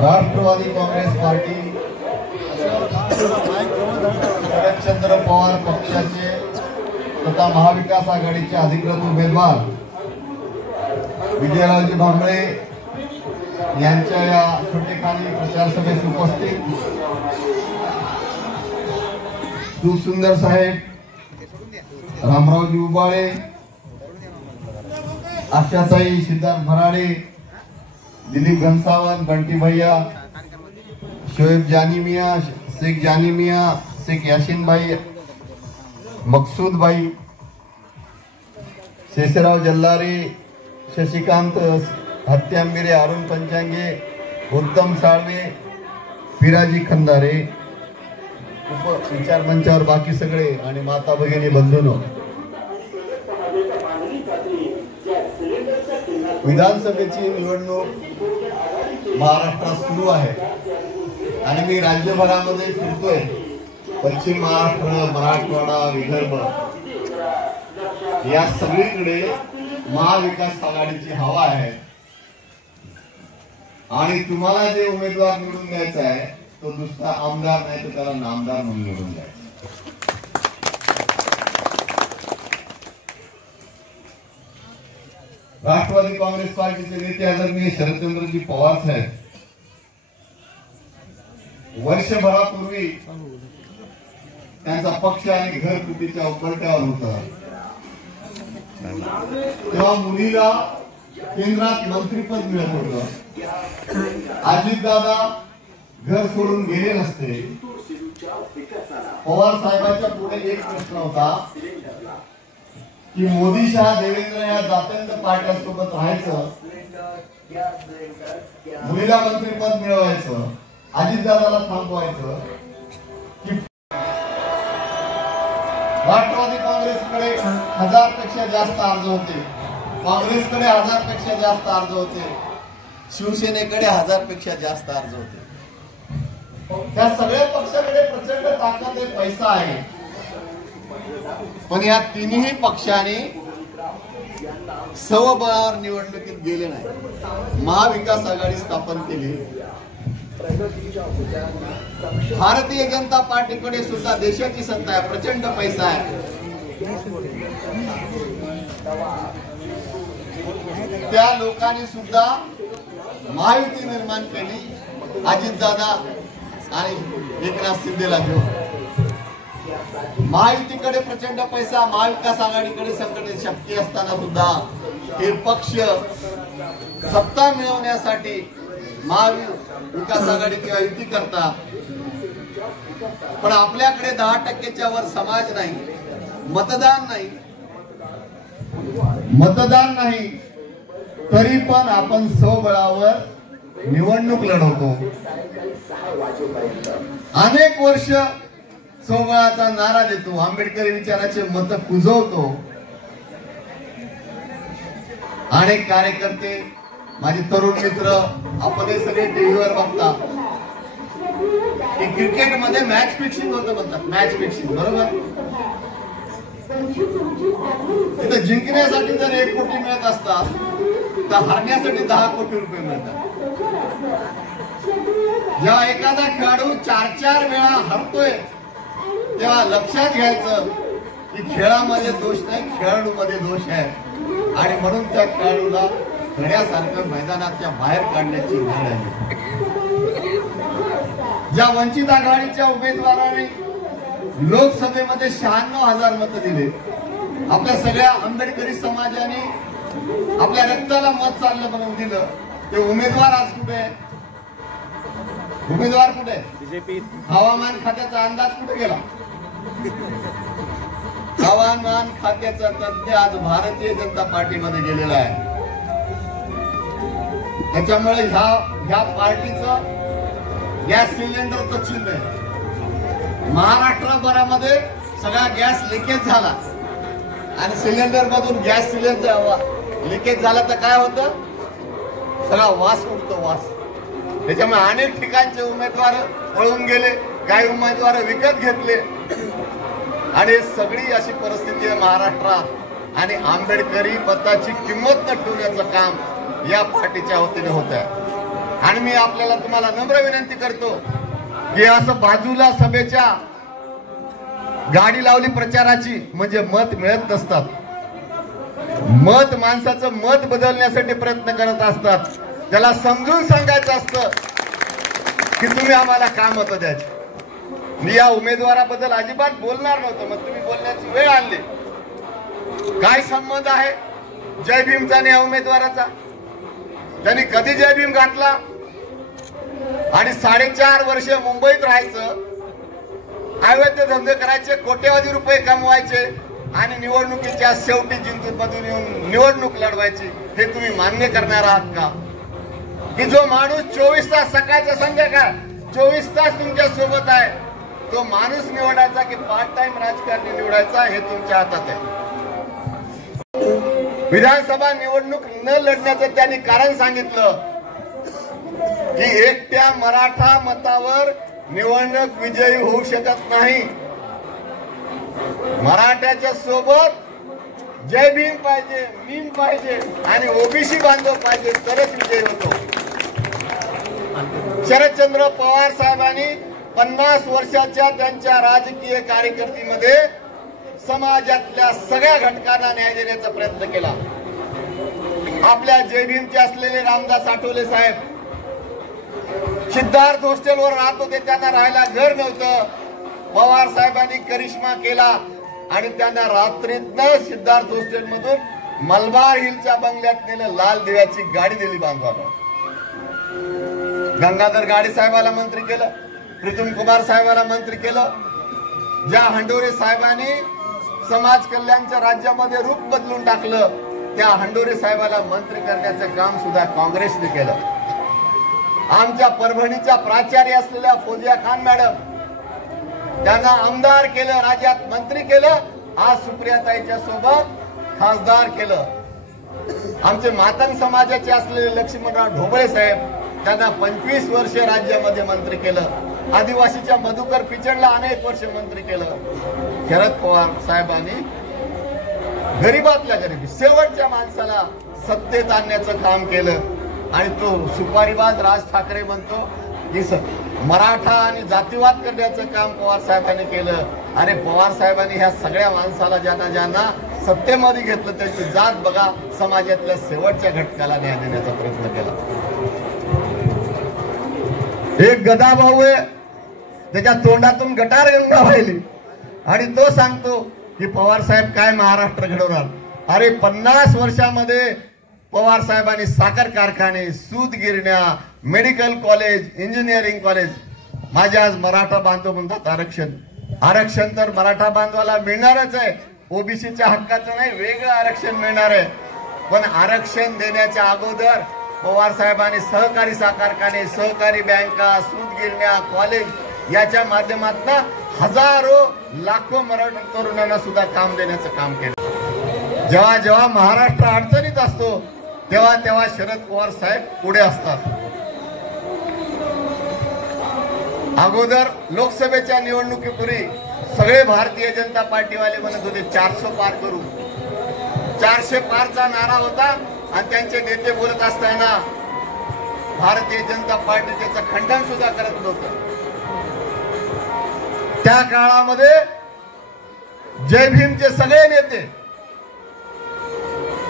Rashtrawadi Congress party Sharadchandra Pawar पक्षाचे तथा महाविकास आघाडीचे अधिकृत उमेदवार विजयरावजी भांबळे यांच्या या छोटेखानी प्रचार सभेस उपस्थित सुंदर साहेब, रामरावजी उबाळे, आशाताई सिद्धार्थ भराडे, दिलीप घनसावंत, बंटी भैया, शोएब जानी मियाँ, शेख जानी मियाँ, शेख यासीन भाई, मकसूद भाई, शेषराव जल्लारे, शशिकांत हत्यांबिरे, अरुण पंचांगे, उत्तम साळवे, पिराजी खंदारे, विचार मंचावर बाकी सगळे आणि माता भगिनी बंधूंनो, विधानसभेची निवडणूक महाराष्ट्रात सुरू आहे आणि मी राज्यभरामध्ये फिरतोय. पश्चिम महाराष्ट्र, मराठवाडा, विदर्भ या सगळीकडे महाविकास आघाडीची हवा आहे आणि तुम्हाला जे उमेदवार निवडून द्यायचा आहे तो दुसरा आमदार नाही तर त्याला नामदार म्हणून निवडून द्यायचा. राष्ट्रवादी काँग्रेस पार्टीचे नेते आदरणीय शरदचंद्रजी पवार साहेब वर्षभरापूर्वी त्यांचा पक्ष आणि घर कुटीच्या उकळत्यावर होता. तेव्हा मुलीला केंद्रात मंत्रीपद मिळत होतं. अजितदादा घर सोडून गेले नसते. पवार साहेबांच्या पुढे एक प्रश्न होता की मोदी शहा देवेंद्र या जातींत पार्ट्यांसोबत राहायचं, मुलीला मंत्रीपद मिळवायचं, अजितदादाला थांबवायचं की राष्ट्रवादी काँग्रेसकडे 1000 पेक्षा जास्त अर्ज होते, काँग्रेसकडे 1000 पेक्षा जास्त अर्ज होते, शिवसेनेकडे 1000 पेक्षा जास्त अर्ज होते. त्या सगळ्या पक्षाकडे प्रचंड ताकद आहे, पैसा आहे, पण या तिन्ही पक्षांनी स्वबळावर निवडणुकीत गेले नाही. महाविकास आघाडी स्थापन केली. भारतीय जनता पार्टीकडे सुद्धा देशाची सत्ता आहे, प्रचंड पैसा आहे. त्या लोकांनी सुद्धा महायुती निर्माण केली, अजितदादा आणि एकनाथ शिंदेला घेऊन. महायुतीकडे प्रचंड पैसा, महाविकास आघाडीकडे संघटित शक्ती असताना सुद्धा हे पक्ष सत्ता मिळवण्यासाठी महाविकास आघाडी किंवा युती करतात. पण आपल्याकडे 10%च्या वर समाज नाही, मतदान नाही, तरी पण आपण स्वबळावर निवडणूक लढवतो. अनेक वर्ष स्वबळाचा नारा देतो, आंबेडकरी विचाराचे मत कुजवतो. अनेक कार्यकर्ते, माझे तरुण मित्र, आपण हे सगळे टीव्हीवर बघता की क्रिकेटमध्ये मॅच फिक्सिंग होतं म्हणतात. मॅच फिक्सिंग बरोबर. तिथे जिंकण्यासाठी जर 1 कोटी मिळत असतात तर हरण्यासाठी 10 कोटी रुपये मिळतात. जेव्हा एखादा खेळाडू 4 वेळा हरतोय तेव्हा लक्षात घ्यायचं की खेळामध्ये दोष नाही, खेळाडूमध्ये दोष आहे आणि म्हणून त्या खेळाडूला घड्यासारखं मैदानाच्या बाहेर काढण्याची वेळ आहे. ज्या वंचित आघाडीच्या उमेदवाराने लोकसभेमध्ये 96,000 मतं दिले, आपल्या सगळ्या आंबेडकरी समाजाने आपल्या रक्ताला मत चाललं म्हणून दिलं, ते उमेदवार आज कुठे आहे? उमेदवार कुठे? बीजेपी. हवामान खात्याचा अंदाज कुठे गेला? हवामान खात्याचा तज्ञ आज भारतीय जनता पार्टीमध्ये गेलेला आहे. त्याच्यामुळे ह्या पार्टीचं गॅस सिलेंडरचं चिन्ह आहे. महाराष्ट्रभरामध्ये सगळा गॅस लिकेज झाला आणि सिलेंडर मधून गॅस सिलेंडर लिकेज झाला तर काय होतं? सगळा वास उडतो, वास. त्याच्यामुळे अनेक ठिकाणचे उमेदवार पळून गेले, काही उमेदवार विकत घेतले आणि सगळी अशी परिस्थिती आहे महाराष्ट्रात. आणि आंबेडकरी मताची किंमत न ठेवण्याचं काम या पार्टीच्या वतीने होत आहे. आणि मी आपल्याला तुम्हाला नम्र विनंती करतो की असं बाजूला सभेच्या गाडी लावली प्रचाराची म्हणजे मत मिळत नसतात. मत माणसाचं मत बदलण्यासाठी प्रयत्न करत असतात. त्याला समजून सांगायचं असतं की तुम्ही आम्हाला का मत द्यायची. मी या उमेदवाराबद्दल अजिबात बोलणार नव्हतो, मग तुम्ही बोलण्याची वेळ आणली. काय संबंध आहे जय भीमचा आणि या उमेदवाराचा? त्यांनी कधी जय भीम घातला आणि 4.5 वर्ष मुंबईत राहायचं, अवैध धंदे करायचे, कोट्यवधी रुपये कमवायचे आणि निवडणुकीच्या शेवटी जिंतूरमधून येऊन निवडणूक लढवायची. हे तुम्ही मान्य करणार आहात का? की जो माणूस 24 तास सकाळच्या संध्याकाळ 24 तास तुमच्या सोबत आहे, तो माणूस निवडायचा की पार्ट टाइम राजकारणी निवडायचा हे तुमच्या हातात आहे. विधानसभा निवडणूक न लढण्याचं त्यांनी कारण सांगितलं की एकट्या मराठा मतावर निवडणूक विजयी होऊ शकत नाही. मराठ्याच्या सोबत जय भीम पाहिजे, मीम पाहिजे आणि ओबीसी बांधव पाहिजे तरच विजयी होतो. शरदचंद्र पवार साहेबांनी 50 वर्षाच्या त्यांच्या राजकीय कारकिर्दीमध्ये समाजातल्या सगळ्या घटकांना न्याय देण्याचा प्रयत्न केला. आपल्या जय भीमचे असलेले रामदास आठवले साहेब सिद्धार्थ हॉस्टेलवर राहत होते, त्यांना राहायला घर नव्हतं. पवार साहेबांनी करिश्मा केला आणि त्यांना रात्रीतनं सिद्धार्थ हॉस्टेल मधून मलबार हिलच्या बंगल्यात नेलं, लाल दिव्याची गाडी दिली बांधवाला. गंगाधर गाडी साहेबाला मंत्री केलं, प्रीतम कुमार साहेबाला मंत्री केलं. ज्या हंडोरे साहेबांनी समाज कल्याणच्या राज्यामध्ये रूप बदलून टाकलं, त्या हंडोरे साहेबाला मंत्री करण्याचं काम सुद्धा काँग्रेसने केलं. आमच्या परभणीच्या प्राचार्य असलेल्या फौजिया खान मॅडम, त्यांना आमदार केलं, राज्यात मंत्री केलं. आज सुप्रियाताईच्या सोबत खासदार केलं. आमचे मातंग समाजाचे असलेले लक्ष्मणराव ढोबळे साहेब, त्यांना 25 वर्ष राज्यामध्ये मंत्री केलं. आदिवासीच्या मधुकर पिचडला अनेक वर्ष मंत्री केलं. शरद पवार साहेबांनी गरीबातल्या गरीब शेवटच्या माणसाला सत्तेत आणण्याचं काम केलं. आणि तो सुपारीबाज राज ठाकरे म्हणतो की मराठा आणि जातीवाद करण्याचं काम पवार साहेबांनी केलं. अरे पवार साहेबांनी ह्या सगळ्या माणसाला ज्यांना सत्तेमध्ये घेतलं त्यांची जात बघा, समाजातल्या शेवटच्या घटकाला न्याय देण्याचा प्रयत्न केला. एक गदा भाऊ आहे, त्याच्या तोंडातून गटार गंगा वाहिली आणि तो सांगतो की पवार साहेब काय महाराष्ट्र घडवणार. अरे 50 वर्षामध्ये पवार साहेबांनी साखर कारखाने, सूत गिरण्या, मेडिकल कॉलेज, इंजिनिअरिंग कॉलेज. माझे आज मराठा बांधव म्हणतात आरक्षण तर मराठा बांधवाला मिळणारच आहे. ओबीसीच्या हक्काचं नाही, वेगळं आरक्षण मिळणार आहे. पण आरक्षण देण्याच्या अगोदर पवार साहेबांनी सहकारी कारखाने, सहकारी बँका, सूत गिरण्या, कॉलेज याच्या माध्यमातून हजारो लाखो मराठा तरुणांना सुद्धा काम देण्याचं काम केलं. जेव्हा जेव्हा महाराष्ट्र अडचणीत असतो तेव्हा तेव्हा शरद पवार साहेब पुढे असतात. अगोदर लोकसभेच्या निवडणुकीपूर्वी सगळे भारतीय जनता पार्टीवाले म्हणत होते 400 पार करू. 400 पारचा नारा होता आणि त्यांचे नेते बोलत असताना भारतीय जनता पार्टी त्याचं खंडन सुद्धा करत नव्हतं. त्या काळामध्ये जय भीमचे सगळे नेते,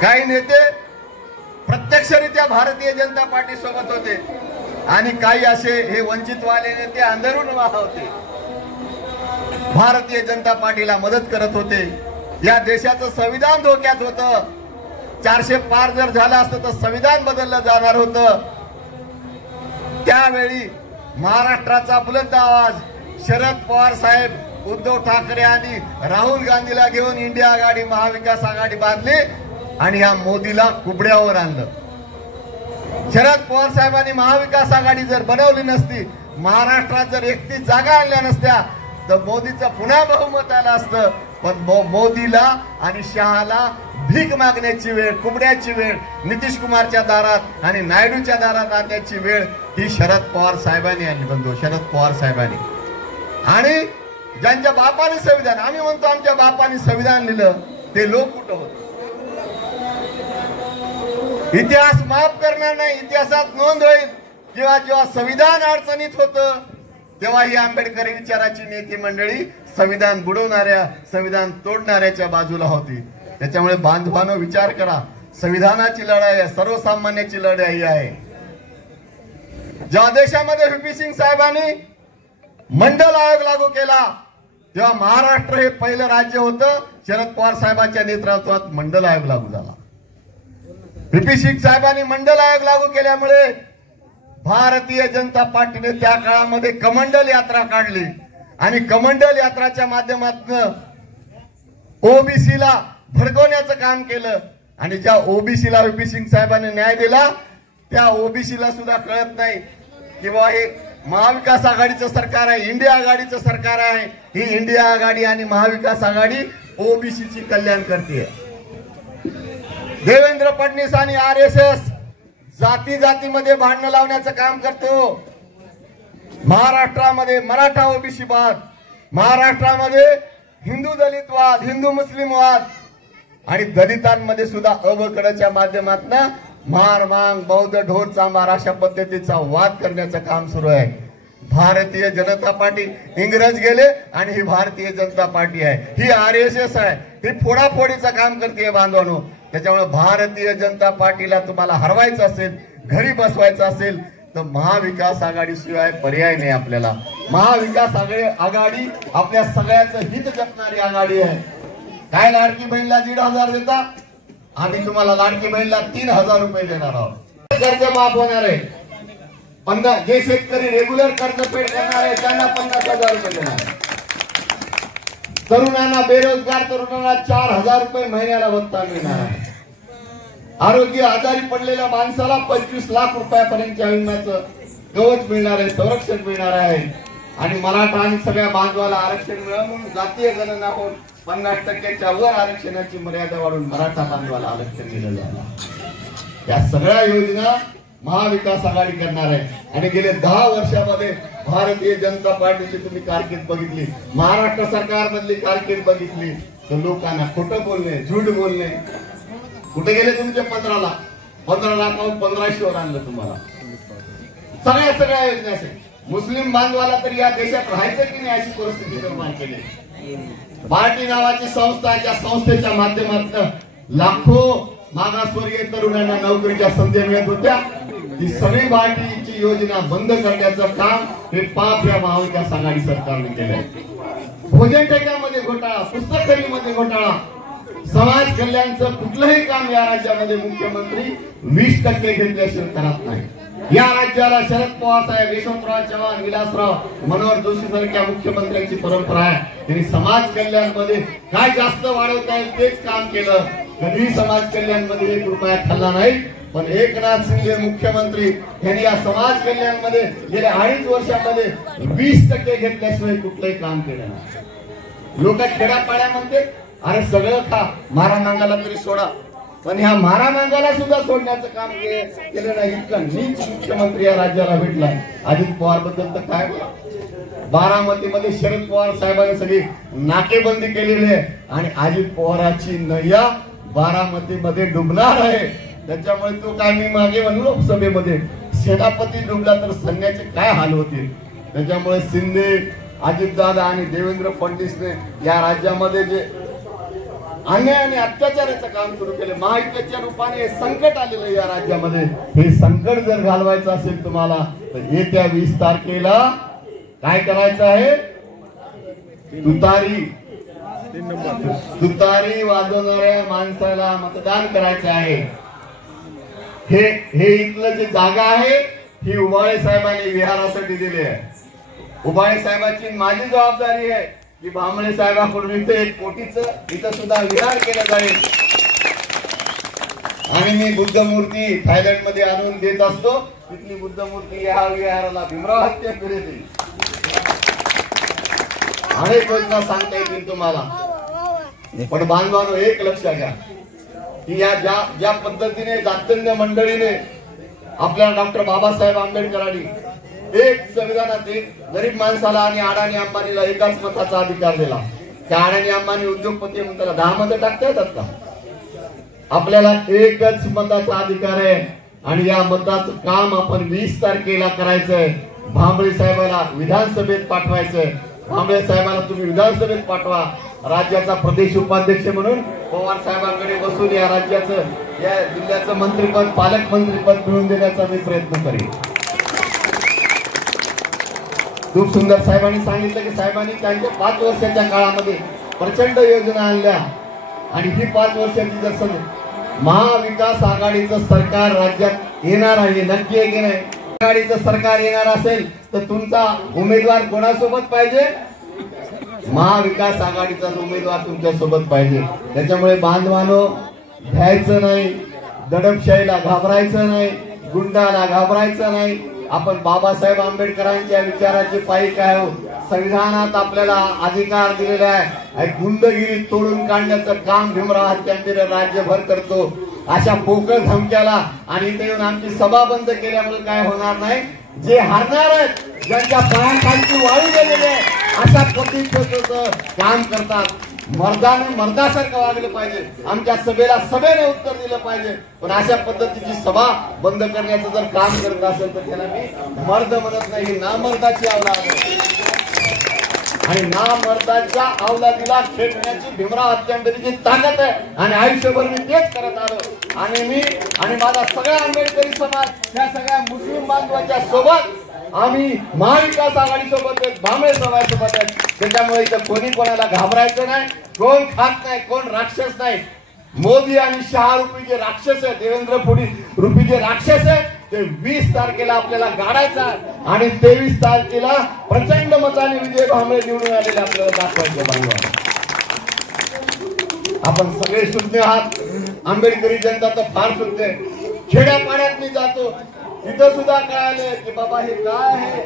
काही नेते प्रत्यक्षरित्या भारतीय जनता पार्टी सोबत होते आणि काही असे हे वंचितवाले नेते अंधारून होते, भारतीय जनता पार्टीला मदत करत होते. या देशाचं संविधान धोक्यात होतं. 400 पार जर झालं असतं तर संविधान बदललं जाणार होतं. त्यावेळी महाराष्ट्राचा बुलंद आवाज शरद पवार साहेब, उद्धव ठाकरे आणि राहुल गांधीला घेऊन इंडिया आघाडी, महाविकास आघाडी बांधली आणि या मोदीला कुबड्यावर आणलं. शरद पवार साहेबांनी महाविकास आघाडी जर बनवली नसती, महाराष्ट्रात जर 31 जागा आणल्या नसत्या तर मोदीचं पुन्हा बहुमत आलं असतं. पण मोदीला आणि शहाला भीक मागण्याची वेळ, कुबड्याची वेळ, नितीश कुमारच्या दारात आणि नायडूच्या दारात आणण्याची वेळ ही शरद पवार साहेबांनी आणली. बंधू, शरद पवार साहेबांनी. आणि ज्यांच्या बापाने संविधान, आम्ही म्हणतो आमच्या बापाने संविधान लिहिलं, ते लोक कुठं होते? इतिहास माफ करणार नाही, इतिहासात नोंद होईल किंवा जेव्हा संविधान अडचणीत होतं तेव्हा ही आंबेडकरी विचाराची नेते मंडळी संविधान बुडवणाऱ्या, संविधान तोडणाऱ्याच्या बाजूला होती. त्याच्यामुळे बांधवांनो विचार करा, संविधानाची लढाई आहे, सर्वसामान्याची लढाई आहे. जेव्हा देशामध्ये व्हीपी सिंग साहेबांनी मंडल आयोग लागू केला तेव्हा महाराष्ट्र हे पहिलं राज्य होतं. शरद पवार साहेबांच्या नेतृत्वात मंडल आयोग लागू झाला. व्हीपी सिंग साहेबांनी मंडल आयोग लागू केल्यामुळे भारतीय जनता पार्टीने त्या काळामध्ये कमंडल यात्रा काढली आणि कमंडल यात्राच्या माध्यमातून ओबीसीला भडकवण्याचं काम केलं. आणि ज्या ओबीसीला व्हीपी सिंग साहेबांनी न्याय दिला त्या ओबीसीला सुद्धा कळत नाही की बाबा हे महाविकास आघाडीचं सरकार आहे, इंडिया आघाडीचं सरकार आहे. ही इंडिया आघाडी आणि महाविकास आघाडी ओबीसीची कल्याण करते. देवेंद्र फडणवीस आणि आरएसएस जाती जातीमध्ये भांडण लावण्याचं काम करतो. महाराष्ट्रामध्ये मराठा ओबीसी वाद, महाराष्ट्रामध्ये हिंदू दलित वाद, हिंदू मुस्लिम वाद आणि दलितांमध्ये सुद्धा अवकडच्या माध्यमातून मार मांग बौद्ध ढोर चांबार अशा पद्धतीचा वाद करण्याचं काम सुरू आहे. भारतीय जनता पार्टी, इंग्रज गेले आणि ही भारतीय जनता पार्टी आहे, ही आरएसएस आहे, ही फोडाफोडीचं काम करते बांधवांनो. त्याच्यामुळे भारतीय जनता पार्टीला तुम्हाला हरवायचं असेल, घरी बसवायचं असेल तर महाविकास आघाडी शिवाय पर्याय नाही आपल्याला. महाविकास आघाडी आपल्या सगळ्यांचं हित जपणारी आघाडी आहे. काय लाडकी बहिणीला 1,500 देता, आम्ही तुम्हाला लाडकी बहिणीला 3,000 रुपये देणार आहोत. कर्ज माफ होणार आहे. जे शेतकरी रेग्युलर कर्ज फेड करणार आहे त्यांना 50,000 रुपये देणार. तरुणांना, बेरोजगार तरुणांना 4,000 रुपये महिन्याला भत्ता मिळणार आहे. आरोग्य आजारी पडलेल्या माणसाला 25 लाख रुपयापर्यंतच्या विम्याचं कवच मिळणार आहे, संरक्षण मिळणार आहे. आणि मराठा आणि सगळ्या बांधवाला आरक्षण मिळावं म्हणून जातीय गणना होऊन 50% वर आरक्षणाची मर्यादा वाढून मराठा बांधवाला आरक्षण दिलं जाणार. या सगळ्या योजना महाविकास आघाडी करणार आहे. आणि गेले 10 वर्षामध्ये भारतीय जनता पार्टीची तुम्ही कारकीर्द बघितली, महाराष्ट्र सरकार मधली कारकीर्द बघितली तर लोकांना खोटं बोलणे, झूट बोलणे. कुठे गेले तुमचे 15 लाख? 15 लाखाहून 1500 वर आणलं तुम्हाला. सगळ्या योजना असेल. मुस्लिम बांधवाला तर या देशात राहायचं की नाही अशी परिस्थिती निर्माण केली. पार्टी नावाची संस्था, ज्या संस्थेच्या माध्यमातून लाखो मागासवर्गीय तरुणांना नोकरीच्या संधी मिळत होत्या, ती सगळी पार्टीची योजना बंद करण्याचं काम हे पाप या महाविकास आघाडी सरकारने केलंय. भोजन ठेक्यामध्ये घोटाळा, पुस्तक खरेदीमध्ये घोटाळा, समाज कल्याणचं कुठलंही काम या राज्यामध्ये मुख्यमंत्री 20% घेतल्याशिवाय करत नाही. या राज्याला शरद पवार साहेब, यशवंतराव चव्हाण, विलासराव, मनोहर जोशी सारख्या मुख्यमंत्र्यांची परंपरा आहे. त्यांनी समाज कल्याण मध्ये काय जास्त वाढवता येईल तेच काम केलं. कधी समाज कल्याण मध्ये 1 रुपया खाल्ला नाही. पण एकनाथ शिंदे मुख्यमंत्री यांनी या समाज कल्याण मध्ये गेल्या 2.5 वर्षामध्ये 20% घेतल्याशिवाय कुठलंही काम केलं नाही. लोक खेड्यापाड्या म्हणते अरे सगळं खा, मारा मांगाला तरी सोडा. पण ह्या मारा मांगाला सुद्धा सोडण्याचं काम केलं नाही. इतका नीच मुख्यमंत्री या राज्याला भेटला. अजित पवार बद्दल तर काय बोला. बारामतीमध्ये शरद पवार साहेबांनी सगळी नाकेबंदी केलेली आहे आणि अजित पवारांची नैया बारामतीमध्ये डुबणार आहे. त्याच्यामुळे तो काय मी मागे म्हणलो लोकसभेमध्ये, सेनापती डुबला तर सैन्याचे काय हाल होतील. त्याच्यामुळे शिंदे, अजितदादा आणि देवेंद्र फडणवीसने या राज्यामध्ये जे अन्याय आणि अत्याचाराचं काम सुरू केले, महायुतीच्या रूपाने संकट आलेलं या राज्यामध्ये. हे संकट जर घालवायचं असेल तुम्हाला तर येत्या 20 तारखेला काय करायचं आहे? तुतारी वाजवणाऱ्या माणसाला मतदान करायचं आहे. हे इथलं जे जागा आहे ही उबाळे साहेबांनी विहारासाठी दिली आहे. उबाळे साहेबांची माझी जबाबदारी आहे की भामणे साहेबांकडून इथे 1 कोटीचं इथं सुद्धा विहार केलं जाईल. आणि मी बुद्ध मूर्ती थायलंड मध्ये आणून देत असतो. तिथली बुद्ध मूर्ती या विहाराला भीमराव हत्या करेल. अनेक योजना सांगता येतील तुम्हाला. पण बांधवांनो एक लक्षात घ्या की या ज्या पद्धतीने जात्यंध मंडळीने आपल्याला डॉक्टर बाबासाहेब आंबेडकरांनी एक संविधानात एक गरीब माणसाला आणि अडाणी अंबानीला एकाच मताचा अधिकार दिला. त्या अडाणी अंबानी उद्योगपती म्हणून त्याला 10 मतं टाकता येतात का? आपल्याला एकच मताचा अधिकार आहे. आणि या मताचं काम आपण 20 तारखेला करायचंय. भांबळे साहेबाला विधानसभेत पाठवायचंय. भांबळे साहेबाला तुम्ही विधानसभेत पाठवा. राज्याचा प्रदेश उपाध्यक्ष म्हणून पवार साहेबांकडे बसून या राज्याचं, या जिल्ह्याचं मंत्रीपद, पालकमंत्रीपद मिळवून देण्याचा मी प्रयत्न करेन. खूप सुंदर साहेबांनी सांगितलं की साहेबांनी त्यांच्या 5 वर्षाच्या काळामध्ये प्रचंड योजना आणल्या आणि ही 5 वर्षाची जसं महाविकास आघाडीचं सरकार राज्यात येणार आहे, नक्की आहे की नाही? आघाडीचं सरकार येणार असेल तर तुमचा उमेदवार कोणासोबत पाहिजे? महाविकास आघाडीचा उमेदवार तुमच्या सोबत पाहिजे. त्याच्यामुळे बांधवानो भ्यायचं नाही, दडपशाहीला घाबरायचं नाही, गुंडाला घाबरायचं नाही. आपण बाबासाहेब आंबेडकरांच्या विचाराचे पायी काय हो, संविधानात आपल्याला अधिकार दिलेला आहे. गुंडगिरी तोडून काढण्याचं काम भीमराव हत्यारे राज्यभर करतो. अशा पोकळ धमक्याला आणि इथे येऊन आमची सभा बंद केल्यामुळे काय होणार नाही. जे हारणार आहेत, ज्यांच्या पायाखालची वाळू गेलेली आहे, अशा पद्धतीचं काम करतात. मर्दाने मर्दासारखं वागलं पाहिजे. आमच्या सभेला सभेने उत्तर दिलं पाहिजे. पण अशा पद्धतीची सभा बंद करण्याचं जर काम करत असेल तर त्याला मी मर्द म्हणत नाही, नामर्दाची अवलाद आहे. आणि नामर्दाच्या अवलादीला खेळण्याची भीमराव हत्यारेंची ताकद आहे आणि आयुष्यभर मी तेच करत आलो. आणि मी आणि माझा सगळा आंबेडकरी समाज त्या सगळ्या मुस्लिम बांधवांच्या सोबत आम्ही महाविकास आघाडी सोबत आहेत, भांबळे समाजासोबत आहेत. त्याच्यामुळे इथं कोणी कोणाला घाबरायचं नाही. कोण खात नाही, कोण राक्षस नाही. मोदी आणि शहा रूपी जे राक्षस आहे, देवेंद्र फडणवीस रूपी जे राक्षस आहे, ते 20 तारखेला आपल्याला गाडायचा आणि 23 तारखेला प्रचंड मताने विजय भांबळे निवडून आलेले आपल्याला दाखवायचे. बांधवा, आपण सगळे सुज्ञ आहात. आंबेडकरी जनता तर फार सुज्ञ आहे. खेड्यापाड्यात मी जातो, तिथं सुद्धा कळाले की बाबा हे काय आहे.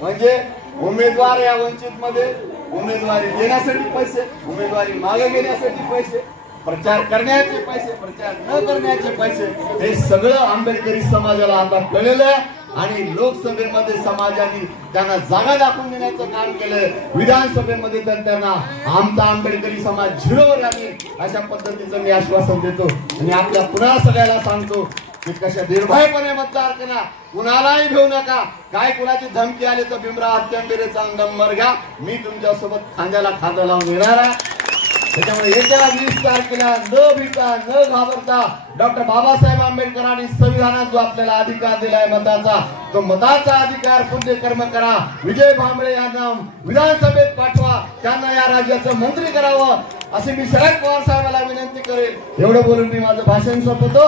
म्हणजे उमेदवार या वंचित मध्ये उमेदवारी देण्यासाठी पैसे, उमेदवारी मागे घेण्यासाठी पैसे, प्रचार करण्याचे पैसे, प्रचार न करण्याचे पैसे, हे सगळं आंबेडकरी समाजाला आता कळलेलं आहे. आणि लोकसभेमध्ये समाजाने त्यांना जागा दाखवून देण्याचं काम केलं. विधानसभेमध्ये तर त्यांना आमचा आंबेडकरी समाज 0वर राहील अशा पद्धतीचं मी आश्वासन देतो. आणि आपल्या पुन्हा सगळ्याला सांगतो की कशा निर्भयपणे मतदार करा, कुणालाही घेऊ नका. काय कुणाची धमकी आली तर भीमराव हत्यारेंचा नंबर घ्या. मी तुमच्या सोबत खांद्याला खांदा लावून येणार आहे. त्याच्यामुळे येत्या 20 तारखेला न भीता न घाबरता डॉक्टर बाबासाहेब आंबेडकरांनी संविधानात जो आपल्याला अधिकार दिलाय मताचा, तो मताचा अधिकार पुढे कर्म करा. विजय भांबळे यांना विधानसभेत पाठवा, त्यांना या राज्याचं मंत्री करावं असे मी शरद पवार साहेबांना विनंती करेन. एवढं बोलून मी माझं भाषण संपवतो.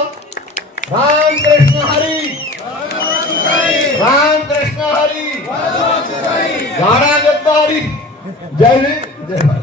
रामकृष्ण हरी, रामकृष्ण हरी, गाडा हरी. जय हिंद, जय भारत.